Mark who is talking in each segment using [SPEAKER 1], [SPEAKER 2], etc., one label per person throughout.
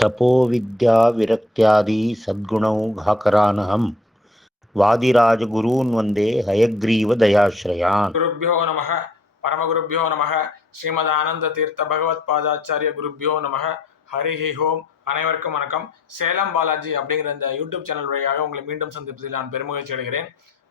[SPEAKER 1] तपोविद्याविरक्त्यादि सद्गुणौघाकरानहं वादिराजगुरून् वन्दे हयग्रीवदयाश्रयान्
[SPEAKER 2] குருப்பியோ நம பரமகுருப்பியோ நம ஸ்ரீமத் ஆனந்த தீர்த்த பகவத் பாதாச்சாரிய குருப்பியோ நம ஹரிஹி ஹோம் அனைவருக்கும் வணக்கம் சேலம் பாலாஜி அப்படிங்கிற இந்த யூடியூப் சேனல் வழியாக உங்களை மீண்டும் சந்திப்பதில் நான் பெருமகிழ்ச்சி அடைகிறேன்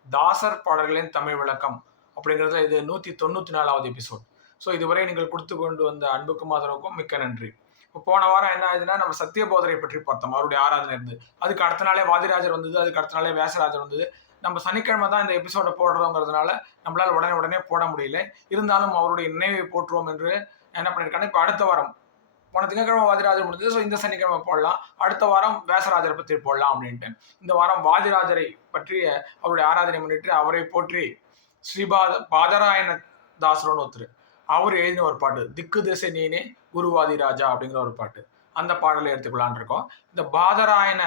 [SPEAKER 2] தாசர் பாடல்களின் தமிழ் விளக்கம் அப்படிங்கிறதுல இது நூற்றி தொண்ணூற்றி நாலாவது எபிசோட் ஸோ இதுவரை நீங்கள் கொடுத்து கொண்டு வந்த அன்புக்கும் ஆதரவுக்கும் மிக்க நன்றி இப்போ போன வாரம் என்ன ஆகுதுன்னா நம்ம சத்தியபோதரை பற்றி பார்த்தோம் அவருடைய ஆராதனை இருந்து. அதுக்கு அடுத்த நாளே வாதிராஜர் வந்தது அதுக்கு அடுத்த நாளே வேசராஜர் வந்தது. நம்ம சனிக்கிழமை தான் இந்த எபிசோடை போடுறோங்கிறதுனால நம்மளால் உடனே உடனே போட முடியல. இருந்தாலும் அவருடைய நினைவை போற்றுவோம் என்று என்ன பண்ணியிருக்காங்க இப்போ அடுத்த வாரம் போன திங்கக்கிழமை வாதிராஜர் முடிஞ்சது ஸோ இந்த சனிக்கிழமை போடலாம். அடுத்த வாரம் வேசராஜரை பற்றி போடலாம் அப்படின்ட்டு இந்த வாரம் வாதிராஜரை பற்றிய அவருடைய ஆராதனை முன்னிட்டு அவரை போற்றி ஸ்ரீபாத பாதராயண தாசரோன்னு ஒருத்தர் அவர் எழுதின ஒரு பாட்டு திக்கு திசை நீனே குருவாதி ராஜா அப்படிங்கிற ஒரு பாட்டு. அந்த பாடலை எடுத்துக்கலான் இருக்கோம். இந்த பாதராயண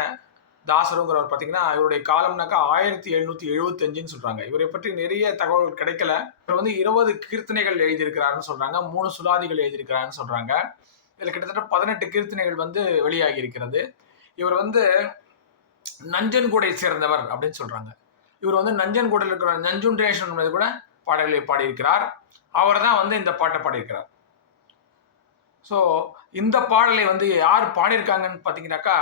[SPEAKER 2] தாசருங்கிறவர் பார்த்தீங்கன்னா இவருடைய காலம்னாக்கா ஆயிரத்தி எழுநூத்தி எழுபத்தஞ்சுன்னு சொல்றாங்க. இவரை பற்றி நிறைய தகவல் கிடைக்கல. இவர் வந்து இருபது கீர்த்தனைகள் எழுதியிருக்கிறாருன்னு சொல்றாங்க. மூணு சுலாதிகள் எழுதியிருக்கிறாருன்னு சொல்றாங்க. இதில் கிட்டத்தட்ட பதினெட்டு கீர்த்தனைகள் வந்து வெளியாகி இருக்கிறது இவர் வந்து நஞ்சன்கூடை சேர்ந்தவர் அப்படின்னு சொல்றாங்க. இவர் வந்து நஞ்சன்கூடையில் இருக்கிற நஞ்சுண்டேஷன் கூட பாடல்களை பாடியிருக்கிறார். அவர் தான் வந்து இந்த பாட்டை பாடியிருக்கிறார். ஸோ இந்த பாடலை வந்து யார் பாடியிருக்காங்கன்னு பார்த்தீங்கன்னாக்கா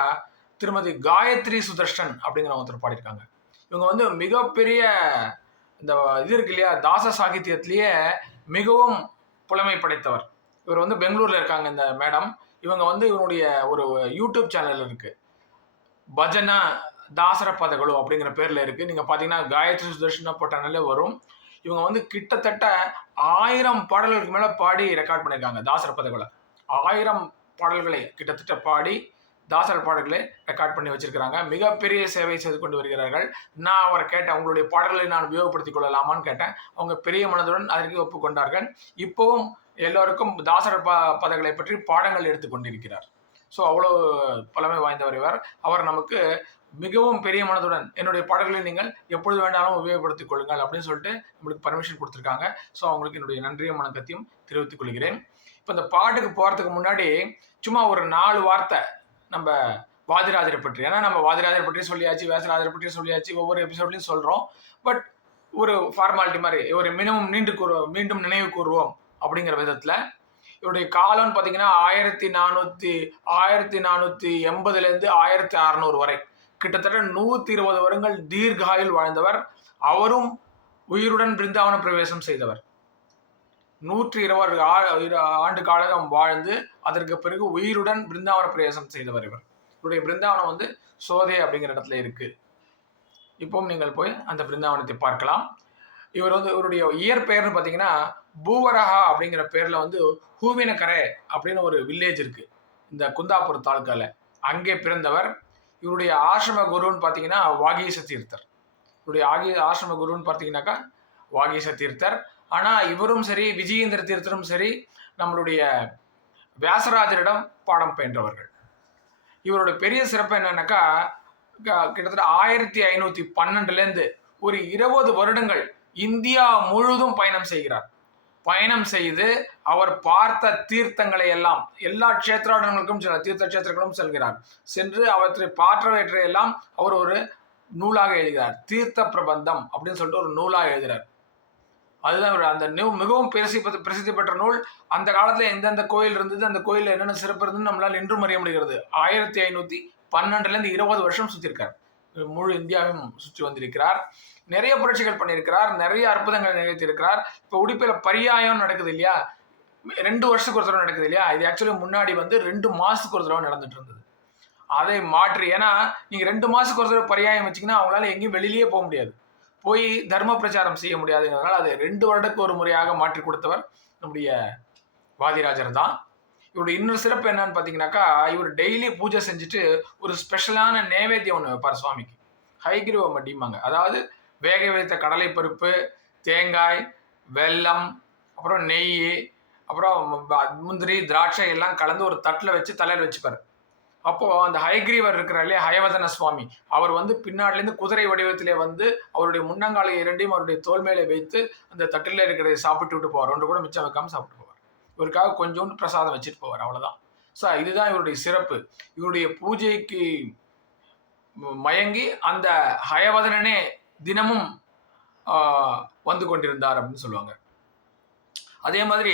[SPEAKER 2] திருமதி காயத்ரி சுதர்ஷன் அப்படிங்கிற ஒருத்தர் பாடியிருக்காங்க. இவங்க வந்து மிகப்பெரிய இந்த இது இருக்கு இல்லையா தாச சாகித்யத்திலேயே மிகவும் புலமை படைத்தவர். இவர் வந்து பெங்களூரில் இருக்காங்க இந்த மேடம். இவங்க வந்து இவருடைய ஒரு யூடியூப் சேனல் இருக்குது பஜனா தாசர பதகளோ அப்படிங்கிற பேரில் இருக்குது நீங்கள் பார்த்தீங்கன்னா காயத்ரி சுதர்ஷனா போட்டானாலே வரும். இவங்க வந்து கிட்டத்தட்ட ஆயிரம் பாடல்களுக்கு மேலே பாடி ரெக்கார்ட் பண்ணியிருக்காங்க தாசர பதகளை ஆயிரம் பாடல்களை கிட்டத்தட்ட பாடி தாசர் பாடல்களை ரெக்கார்ட் பண்ணி வச்சிருக்கிறாங்க. மிகப்பெரிய சேவை செய்து கொண்டு வருகிறார்கள். நான் அவரை கேட்டேன் உங்களுடைய பாடல்களை நான் உபயோகப்படுத்திக் கொள்ளலாமான்னு கேட்டேன். அவங்க பெரிய மனதுடன் அதற்கு ஒப்புக்கொண்டார்கள். இப்போவும் எல்லோருக்கும் தாசர் ப பதங்களை பற்றி பாடங்கள் எடுத்துக்கொண்டிருக்கிறார் ஸோ அவ்வளோ பழமை வாய்ந்தவர் இவர். அவர் நமக்கு மிகவும் பெரிய மனதுடன் என்னுடைய பாடல்களை நீங்கள் எப்பொழுது வேண்டாலும் உபயோகப்படுத்திக் கொள்ளுங்கள் அப்படின்னு சொல்லிட்டு நம்மளுக்கு பர்மிஷன் கொடுத்துருக்காங்க. ஸோ அவங்களுக்கு என்னுடைய நன்றியும் வணக்கத்தையும் தெரிவித்துக் கொள்கிறேன். இப்போ இந்த பாட்டுக்கு போகிறதுக்கு முன்னாடி சும்மா ஒரு நாலு வார்த்தை நம்ம வாதிராஜரை பற்றி. ஏன்னா நம்ம வாதிராஜரை பற்றி சொல்லியாச்சு வேசராஜரை பற்றி சொல்லியாச்சு ஒவ்வொரு எபிசோட்லையும் சொல்கிறோம் பட் ஒரு ஃபார்மாலிட்டி மாதிரி ஒரு மினிமம் நீண்டு கூறுவோம் மீண்டும் நினைவு கூறுவோம் அப்படிங்கிற விதத்தில் இவருடைய காலம்னு பார்த்தீங்கன்னா ஆயிரத்தி நானூற்றி ஆயிரத்தி நானூற்றி எண்பதுலேருந்து ஆயிரத்தி அறநூறு வரை. கிட்டத்தட்ட நூற்றி இருபது வருடங்கள் தீர்காயில் வாழ்ந்தவர். அவரும் உயிருடன் பிருந்தாவன பிரவேசம் செய்தவர். நூற்றி இருபது ஆண்டு காலம் வாழ்ந்து அதற்கு பிறகு உயிருடன் பிருந்தாவன பிரவேசம் செய்தவர் இவர். இவருடைய பிருந்தாவனம் வந்து சோதே அப்படிங்கிற இடத்துல இருக்கு. இப்பவும் நீங்கள் போய் அந்த பிருந்தாவனத்தை பார்க்கலாம். இவர் வந்து இவருடைய இயற்பெயர்னு பார்த்தீங்கன்னா பூவரஹா அப்படிங்கிற பேரில் வந்து ஹூவினக்கரை அப்படின்னு ஒரு வில்லேஜ் இருக்கு. இந்த குந்தாப்பூர் தாலுக்கால. அங்கே பிறந்தவர். இவருடைய ஆசிரம குருன்னு பார்த்தீங்கன்னா வாகீச தீர்த்தர். இவருடைய ஆகி ஆசிரம குருன்னு பார்த்தீங்கன்னாக்கா வாகீச தீர்த்தர். ஆனால் இவரும் சரி விஜயேந்திர தீர்த்தரும் சரி நம்மளுடைய வியாசராஜரிடம் பாடம் பயின்றவர்கள். இவருடைய பெரிய சிறப்பு என்னன்னாக்கா கிட்டத்தட்ட ஆயிரத்தி ஐநூற்றி பன்னெண்டுலேருந்து ஒரு இருபது வருடங்கள் இந்தியா முழுதும் பயணம் செய்கிறார். பயணம் செய்து அவர் பார்த்த தீர்த்தங்களை எல்லாம் எல்லா கஷேத்திராடங்களுக்கும் சில தீர்த்த கஷேத்திரங்களும் செல்கிறார். சென்று அவற்றை பாற்றவற்றை எல்லாம் அவர் ஒரு நூலாக எழுதுகிறார். தீர்த்த பிரபந்தம் அப்படின்னு சொல்லிட்டு ஒரு நூலாக எழுதுகிறார். அதுதான் அந்த நியூ மிகவும் பிரசி பிரசித்தி பெற்ற நூல். அந்த காலத்தில் எந்தெந்த கோயில் இருந்தது அந்த கோயில் என்னென்ன சிறப்பு இருந்ததுன்னு நம்மளால் இன்றும் அறிய முடிகிறது. ஆயிரத்தி ஐநூற்றி பன்னெண்டுலேருந்து இருபது வருஷம் சுற்றிருக்கார் முழு இந்தியாவையும் சுற்றி வந்திருக்கிறார். நிறைய புரட்சிகள் பண்ணியிருக்கிறார். நிறைய அற்புதங்கள் நிகழ்த்தியிருக்கிறார். இப்போ உடுப்பில் பரியாயம் நடக்குது இல்லையா? ரெண்டு வருஷத்துக்கு ஒரு தடவை நடக்குது இல்லையா? இது ஆக்சுவலி முன்னாடி வந்து ரெண்டு மாதத்துக்கு ஒரு தடவை நடந்துட்டு இருந்தது. அதை மாற்றி ஏன்னா நீங்கள் ரெண்டு மாதத்துக்கு ஒரு தடவை பரியாயம் வச்சிங்கன்னா அவங்களால எங்கேயும் வெளியிலேயே போக முடியாது. போய் தர்ம பிரச்சாரம் செய்ய முடியாதுங்கிறதுனால அதை ரெண்டு வருடத்துக்கு ஒரு முறையாக மாற்றி கொடுத்தவர் நம்முடைய வாதிராஜர் தான். இவருடைய இன்னொரு சிறப்பு என்னன்னு பார்த்தீங்கன்னாக்கா இவர் டெய்லி பூஜை செஞ்சுட்டு ஒரு ஸ்பெஷலான நேவேத்தியம் ஒன்று வைப்பார் சுவாமிக்கு. ஹைகிரவம் அப்படிம்பாங்க. அதாவது வேக வைத்த கடலை பருப்பு தேங்காய் வெல்லம் அப்புறம் நெய் அப்புறம் முந்திரி திராட்சை எல்லாம் கலந்து ஒரு தட்டில் வச்சு தலையில் வச்சுப்பார். அப்போது அந்த ஹயக்ரீவர் இருக்கிறார் இல்லையா ஹயவதன சுவாமி. அவர் வந்து பின்னாடிலேருந்து குதிரை வடிவத்திலே வந்து அவருடைய முன்னங்காலை இரண்டையும் அவருடைய தோல் மேலே வைத்து அந்த தட்டில் இருக்கிறதை சாப்பிட்டு விட்டு போவார். ஒன்று கூட மிச்சம் வைக்காமல் சாப்பிட்டு போவார். இவருக்காக கொஞ்சோண்டு பிரசாதம் வச்சுட்டு போவார். அவ்வளோதான் ஸோ இதுதான் இவருடைய சிறப்பு. இவருடைய பூஜைக்கு மயங்கி அந்த ஹயவதனனே தினமும் வந்து கொண்டிருந்தார் அப்படின்னு சொல்லுவாங்க. அதே மாதிரி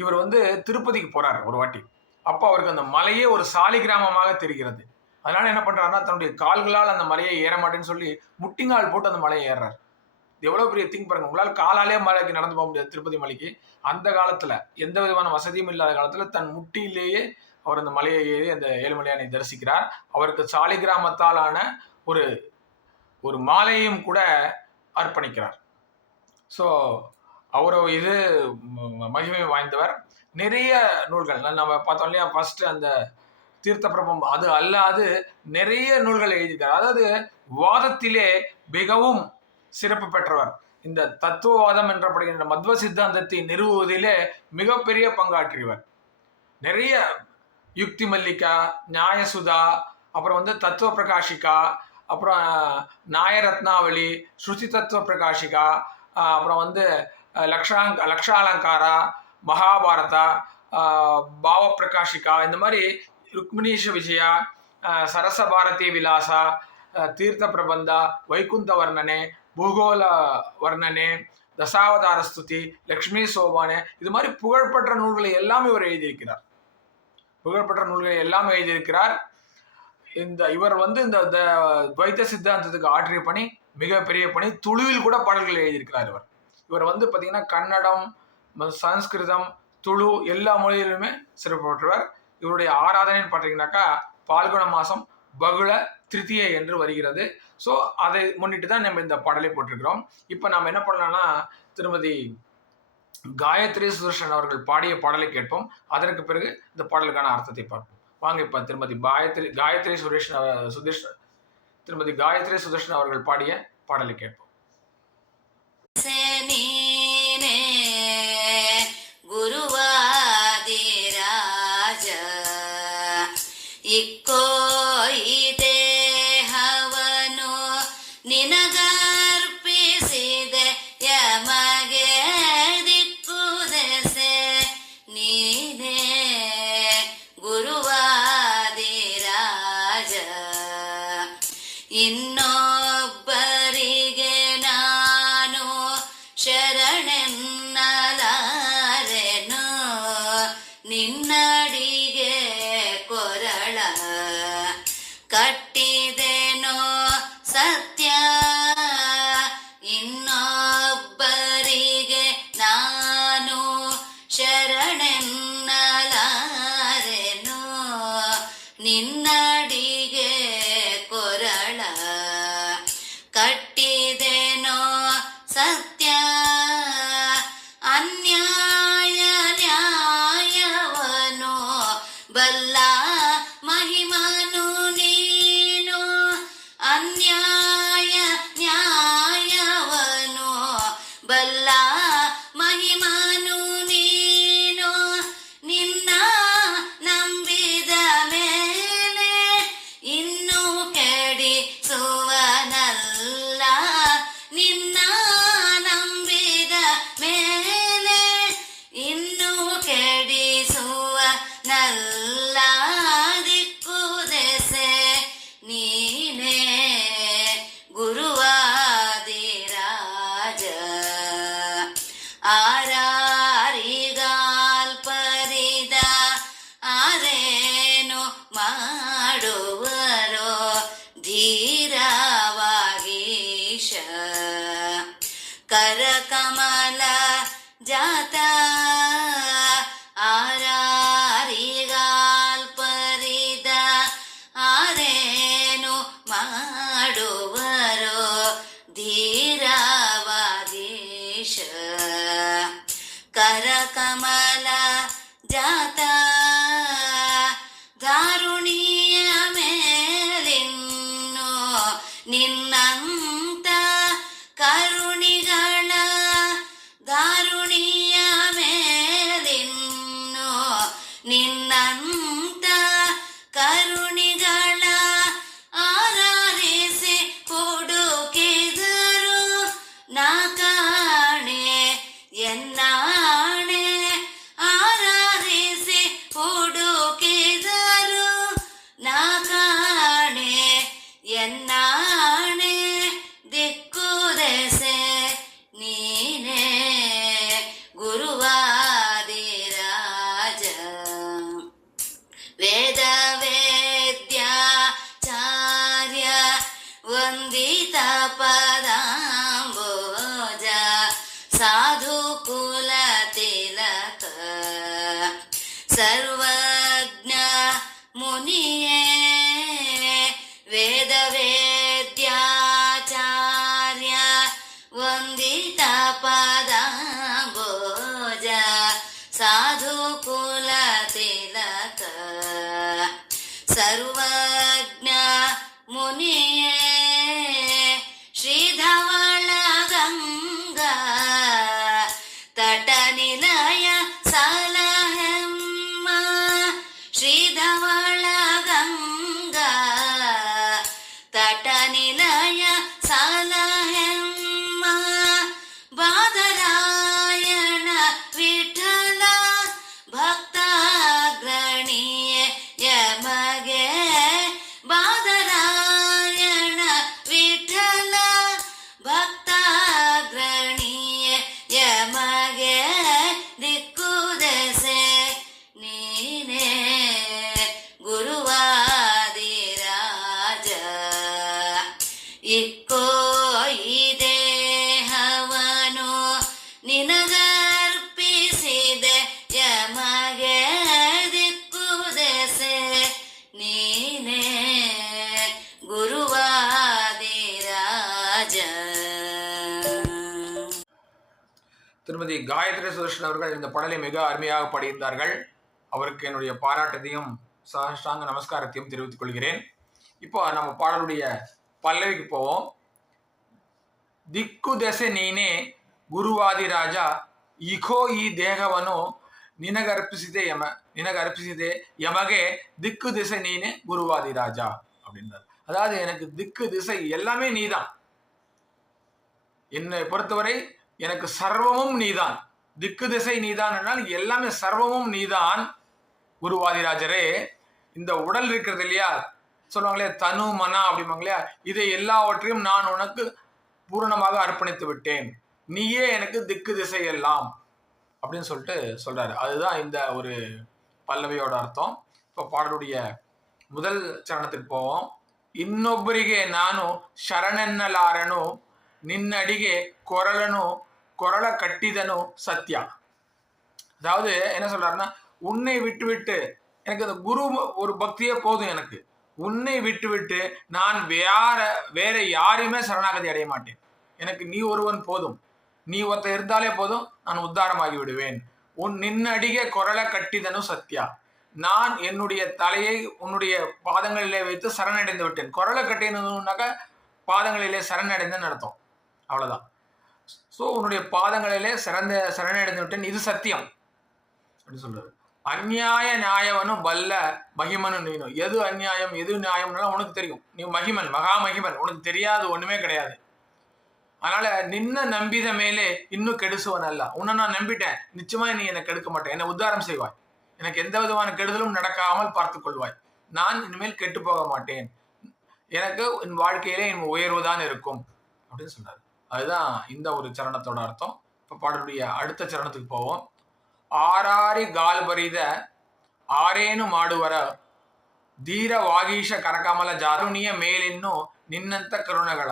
[SPEAKER 2] இவர் வந்து திருப்பதிக்கு போகிறார் ஒரு வாட்டி. அப்போ அவருக்கு அந்த மலையே ஒரு சாலி கிராமமாக தெரிகிறது. அதனால என்ன பண்ணுறாருன்னா தன்னுடைய கால்களால் அந்த மலையை ஏற மாட்டேன்னு சொல்லி முட்டிங்கால் போட்டு அந்த மலையை ஏறுறார். இது பெரிய திங்க் பாருங்க. உங்களால் காலாலே மலைக்கு நடந்து போக முடியாது திருப்பதி மலைக்கு. அந்த காலத்தில் எந்த விதமான வசதியும் இல்லாத காலத்தில் தன் முட்டியிலேயே அவர் அந்த மலையை ஏறி அந்த ஏழுமலையானை தரிசிக்கிறார். அவருக்கு சாலி கிராமத்தாலான ஒரு ஒரு மாலையும் கூட அர்ப்பணிக்கிறார். ஸோ அவர் இது ம- மகிமை வாய்ந்தவர். நிறைய நூல்கள். நம்ம பார்த்தோம் இல்லையா ஃபர்ஸ்ட் அந்த தீர்த்த பிரபம் அது அல்லாது நிறைய நூல்களை எழுதியிருக்கார். அதாவது வாதத்திலே மிகவும் சிறப்பு பெற்றவர். இந்த தத்துவவாதம் என்றப்படுகின்ற மத்வ சித்தாந்தத்தை நிறுவுவதிலே மிகப்பெரிய பங்காற்றியவர். நிறைய யுக்தி மல்லிகா நியாயசுதா அப்புறம் வந்து தத்துவ பிரகாஷிகா அப்புறம் நாயரத்னாவளி ஸ்ருதி தத்துவ பிரகாஷிகா அப்புறம் வந்து லக்ஷாங் லக்ஷாலங்காரா மகாபாரதா பாவ பிரகாஷிகா இந்த மாதிரி ருக்மிணீஷ விஜயா சரச பாரதி விலாசா தீர்த்த பிரபந்தா வைகுந்த வர்ணனே பூகோள வர்ணனே தசாவதார ஸ்துதி லக்ஷ்மி சோபானே இது மாதிரி புகழ்பெற்ற நூல்களை எல்லாமே இவர் எழுதியிருக்கிறார். புகழ்பெற்ற நூல்களை எல்லாமே எழுதியிருக்கிறார். இந்த இவர் வந்து இந்த த- துவைத்த சித்தாந்தத்துக்கு ஆற்றிய பணி மிகப்பெரிய பணி துளுவில் கூட பாடல்கள் எழுதியிருக்கிறார் இவர். இவர் வந்து பார்த்தீங்கன்னா கன்னடம் சான்ஸ்கிருதம் துளு எல்லா மொழியிலுமே சிறப்பு பெற்றவர். இவருடைய ஆராதனைன்னு பார்த்தீங்கன்னாக்கா பால்குண மாதம் பகுல திருத்தியை என்று வருகிறது. ஸோ அதை முன்னிட்டு தான் நம்ம இந்த பாடலை போட்டிருக்கிறோம். இப்போ நாம் என்ன பண்ணலாம்னா திருமதி காயத்ரி சுதர்ஷன் அவர்கள் பாடிய பாடலை கேட்போம். அதற்கு பிறகு இந்த பாடலுக்கான அர்த்தத்தை பார்ப்போம். வாங்க இப்போ திருமதி காயத்ரி காயத்ரி சுரேஷன் அவ- திருமதி காயத்ரி சுதர்ஷன் அவர்கள் பாடிய பாடலை கேட்போம்.
[SPEAKER 3] 您呢 ಜಾತ ಆರಾರಿಗಾಲ್ಪರಿದ ಆರೇನು ಮಾಡುವರು ಧೀರವಾಗೀಶ ಕರಕಮಲ ಜಾತ సాధుకుల తిలక సర్వజ్ఞ ముని
[SPEAKER 2] திருமதி காயத்ரி சுதர்ஷன் அவர்கள் இந்த பாடலை மிக அருமையாக பாடியிருந்தார்கள் அவருக்கு என்னுடைய பாராட்டத்தையும் சாஷ்டாங்க நமஸ்காரத்தையும் தெரிவித்துக் கொள்கிறேன் இப்போ நம்ம பாடலுடைய பல்லவிக்கு போவோம் ದಿಕ್ಕು ದೆಸೆ ನೀನೇ ಗುರುವಾದಿ ರಾಜ ಇಖೋ ಈ ದೇಹವನ್ನು ನಿನಗರ್ಪಿಸಿದೆ ಯಮ ನಿನಗರ್ಪಿಸಿದೆ ಯಮಗೆ திக்கு திசை நீனே குருவாதி ராஜா அப்படின்றார் அதாவது எனக்கு திக்கு திசை எல்லாமே நீதான் என்னை பொறுத்தவரை எனக்கு சர்வமும் நீதான் திக்கு திசை நீதான் என்றால் எல்லாமே சர்வமும் நீதான் குருவாதிராஜரே இந்த உடல் இருக்கிறது இல்லையா சொல்லுவாங்களே தனு மனா அப்படிம்பாங்க இல்லையா இதை எல்லாவற்றையும் நான் உனக்கு பூரணமாக அர்ப்பணித்து விட்டேன் நீயே எனக்கு திக்கு திசை எல்லாம் அப்படின்னு சொல்லிட்டு சொல்றாரு அதுதான் இந்த ஒரு பல்லவியோட அர்த்தம் இப்போ பாடலுடைய முதல் சரணத்துக்கு போவோம் ಇನ್ನೊಬ್ಬರಿಗೆ ನಾನು ಶರಣೆನ್ನಲಾರನು ನಿನ್ನಡಿಗೆ ಕೊರಳನು குரலை கட்டிதனும் சத்யா. அதாவது என்ன சொல்றாருன்னா உன்னை விட்டு விட்டு எனக்கு அந்த குரு ஒரு பக்தியே போதும் எனக்கு. உன்னை விட்டு விட்டு நான் வேற வேற யாரையுமே சரணாகதி அடைய மாட்டேன். எனக்கு நீ ஒருவன் போதும். நீ ஒருத்த இருந்தாலே போதும் நான் உத்தாரமாகி விடுவேன். உன் நின்னடிக குரலை கட்டிதனும் சத்யா. நான் என்னுடைய தலையை உன்னுடைய பாதங்களிலே வைத்து சரணடைந்து விட்டேன். குரலை கட்டினதுனாக்கா பாதங்களிலே சரணடைந்து நடத்தும் அவ்வளோதான் ஸோ உன்னுடைய பாதங்களிலே சிறந்த சரணடைந்து விட்டேன் இது சத்தியம். அப்படின்னு சொல்றாரு. அந்நியாய நியாயவனும் பல்ல மகிமனும் நீனும் எது அநியாயம் எது நியாயம்னாலும் உனக்கு தெரியும். நீ மகிமன் மகா மகிமன். உனக்கு தெரியாது ஒண்ணுமே கிடையாது. அதனால நின்ன நம்பித மேலே இன்னும் கெடுசுவன் அல்ல. உன்னை நான் நம்பிட்டேன். நிச்சயமா நீ என்னை கெடுக்க மாட்டேன். என்னை உத்தாரம் செய்வாய். எனக்கு எந்த விதமான கெடுதலும் நடக்காமல் பார்த்துக் கொள்வாய். நான் இனிமேல் கெட்டு போக மாட்டேன். எனக்கு என் வாழ்க்கையிலே என் உயர்வுதான் இருக்கும். அப்படின்னு சொன்னார். அதுதான் இந்த ஒரு சரணத்தோட அர்த்தம். இப்போ பாடலுடைய அடுத்த சரணத்துக்கு போவோம். ஆறாரி கால்பரித ஆரேனு ஆரேனும் ஆடுவர தீர வாகீஷ கரகமல ஜாருணிய மேலின்னு நின்னந்த கருணகள.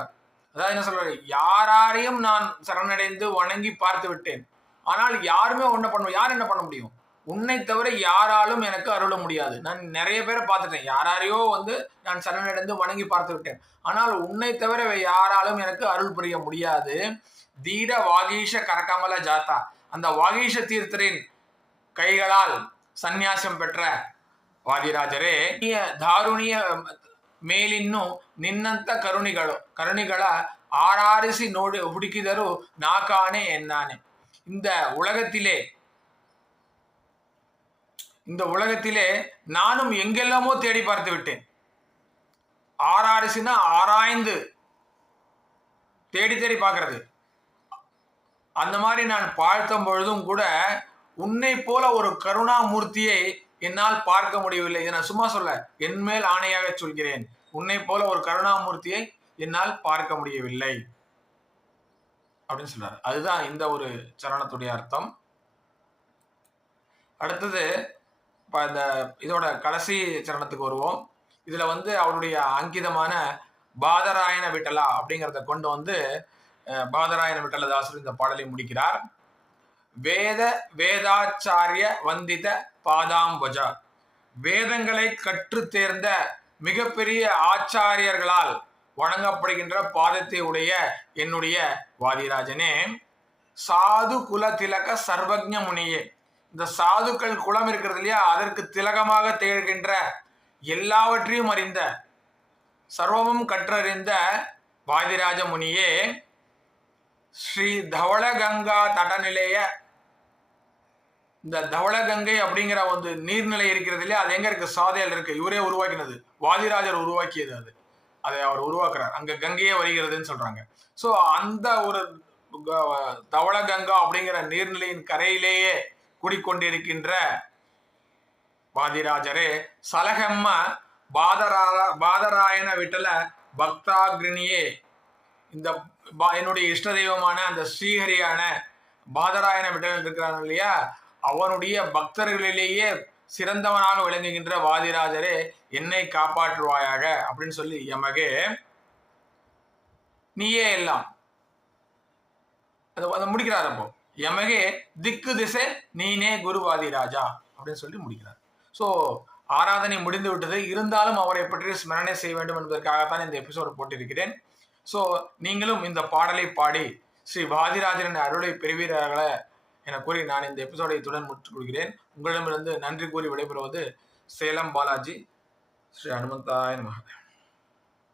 [SPEAKER 2] அதாவது என்ன சொல்றாரு? யாராரையும் நான் சரணடைந்து வணங்கி பார்த்து விட்டேன் ஆனால் யாருமே ஒன்ன பண்ண யார் என்ன பண்ண முடியும்? உன்னை தவிர யாராலும் எனக்கு அருள முடியாது நான் நிறைய பேரை பார்த்துட்டேன் யாராரையோ வந்து நான் சரணடைந்து வணங்கி பார்த்து விட்டேன் ஆனால் உன்னை தவிர வேறு யாராலும் எனக்கு அருள் புரிய முடியாது தீர வாகீஷ கரகமல ஜாத்தா அந்த வாகீஷ தீர்த்தரின் கைகளால் சந்நியாசம் பெற்ற ವಾದಿರಾಜರೇ ಈ ದಾರುಣಿಯ ಮೇಲಿನ್ನು ನಿನ್ನಂತ ಕರುಣಿಗಳು ಕರುಣಿಗಳ ಆರಾರಿಸಿ ನೋಡಿ ಹುಡುಕಿದರು ನಾ ಕಾಣೆ ಎನ್ನಾನೆ இந்த உலகத்திலே இந்த உலகத்திலே நானும் எங்கெல்லாமோ தேடி பார்த்து விட்டேன். ஆராரிசினா ஆராய்ந்து தேடி தேடி பார்க்கறது. அந்த மாதிரி நான் பார்த்தும் பொழுதும் கூட உன்னை போல ஒரு கருணாமூர்த்தியை என்னால் பார்க்க முடியவில்லை. இதை நான் சும்மா சொல்ல என் மேல் ஆணையாக சொல்கிறேன். உன்னை போல ஒரு கருணாமூர்த்தியை என்னால் பார்க்க முடியவில்லை. அப்படின்னு சொல்றாரு. அதுதான் இந்த ஒரு சரணத்துடைய அர்த்தம். அடுத்தது இப்போ இந்த இதோட கடைசி சரணத்துக்கு வருவோம். இதில் வந்து அவருடைய அங்கிதமான பாதராயண விட்டலா அப்படிங்கிறத கொண்டு வந்து பாதராயண விட்டலதாசர் இந்த பாடலை முடிக்கிறார். வேத வேதாச்சாரிய வந்தித பாதாம்பஜா. வேதங்களை கற்று தேர்ந்த மிகப்பெரிய ஆச்சாரியர்களால் வணங்கப்படுகின்ற பாதத்தை உடைய என்னுடைய வாதிராஜனே சாது குல திலக சர்வஜ முனியே இந்த சாதுக்கள் குளம் இருக்கிறது இல்லையா? அதற்கு திலகமாக திகழ்கின்ற எல்லாவற்றையும் அறிந்த சர்வமும் கற்றறிந்த வாதிராஜ முனியே ஸ்ரீ தவளகங்கா தடநிலைய இந்த தவளகங்கை அப்படிங்கிற வந்து நீர்நிலை இருக்கிறது இல்லையா? அது எங்க இருக்கு? சாதையில் இருக்கு. இவரே உருவாக்கினது. வாதிராஜர் உருவாக்கியது அது. அதை அவர் உருவாக்குறார். அங்க கங்கையே வருகிறதுன்னு சொல்றாங்க. ஸோ அந்த ஒரு க- தவளகங்கா அப்படிங்கிற நீர்நிலையின் கரையிலேயே குடிக்கொண்டிருக்கின்ற வாதிராஜரே சலகம்ம பாதரா பாதராயண விட்டல பக்தாகிரினியே இந்த பா- என்னுடைய இஷ்ட தெய்வமான அந்த ஸ்ரீஹரியான பாதராயண விட்டல் இருக்கிறான் இல்லையா? அவனுடைய பக்தர்களிலேயே சிறந்தவனாக விளங்குகின்ற வாதிராஜரே என்னை காப்பாற்றுவாயாக அப்படின்னு சொல்லி எமகே நீயே எல்லாம். அது அதை முடிக்கிறார் அப்போ. எமகே திக்கு திசை நீனே குருவாதி ராஜா அப்படின்னு சொல்லி முடிக்கிறார். ஸோ ஆராதனை முடிந்து விட்டது. இருந்தாலும் அவரை பற்றி ஸ்மரணை செய்ய வேண்டும் என்பதற்காகத்தான் இந்த எபிசோடு போட்டிருக்கிறேன். ஸோ நீங்களும் இந்த பாடலை பாடி ஸ்ரீ வாதிராஜரின் அருளை பெறுவீர்கள என கூறி நான் இந்த எபிசோடை இத்துடன் முற்றுக் கொள்கிறேன் உங்களிடமிருந்து நன்றி கூறி விடைபெறுவது சேலம் பாலாஜி ஸ்ரீ ஹனுமந்தாயன் மகாதேவ்